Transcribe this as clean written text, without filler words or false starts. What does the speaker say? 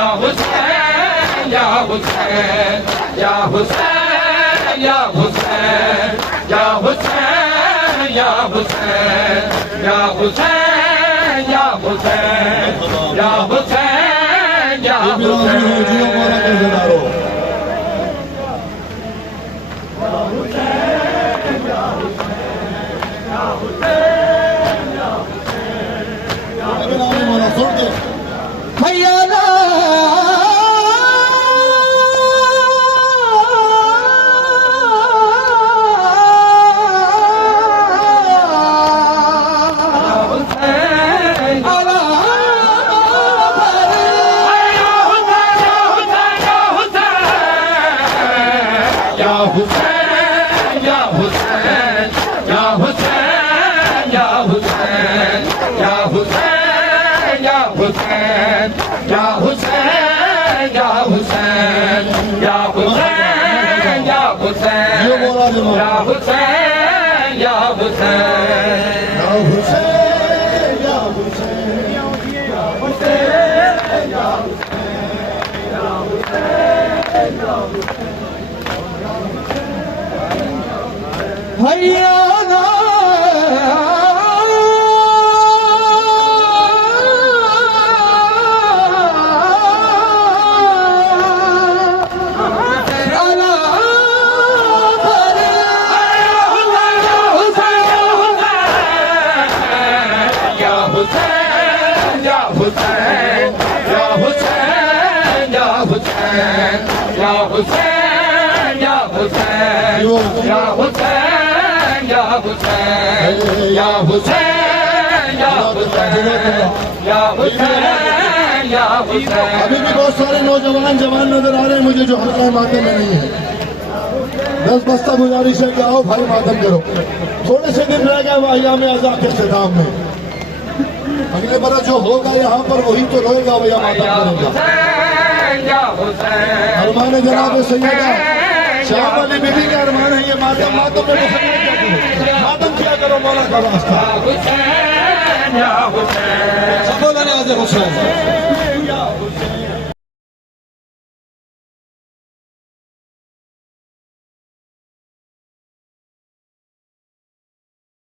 या हुसैन या हुसैन या हुसैन या हुसैन या हुसैन या हुसैन या हुसैन या हुसैन या हुसैन या हुसैन अभी भी बहुत सारे नौजवान जवान नजर आ रहे हैं मुझे जो हल्का मातम में नहीं है। 10 बस्ता गुजारिश है कि आओ भाई मातम करो। थोड़े से दिन रह गए अय्याम आज़ा के इख्तिताम में। अगले बरस जो होगा यहाँ पर वही तो रोएगा भैया मातम करेगा। अरमान जनाब सैयदा शाह वाली बीबी का अरमान है ये मातम मातम में मातम क्या करो मौला का वास्ता। हुसैन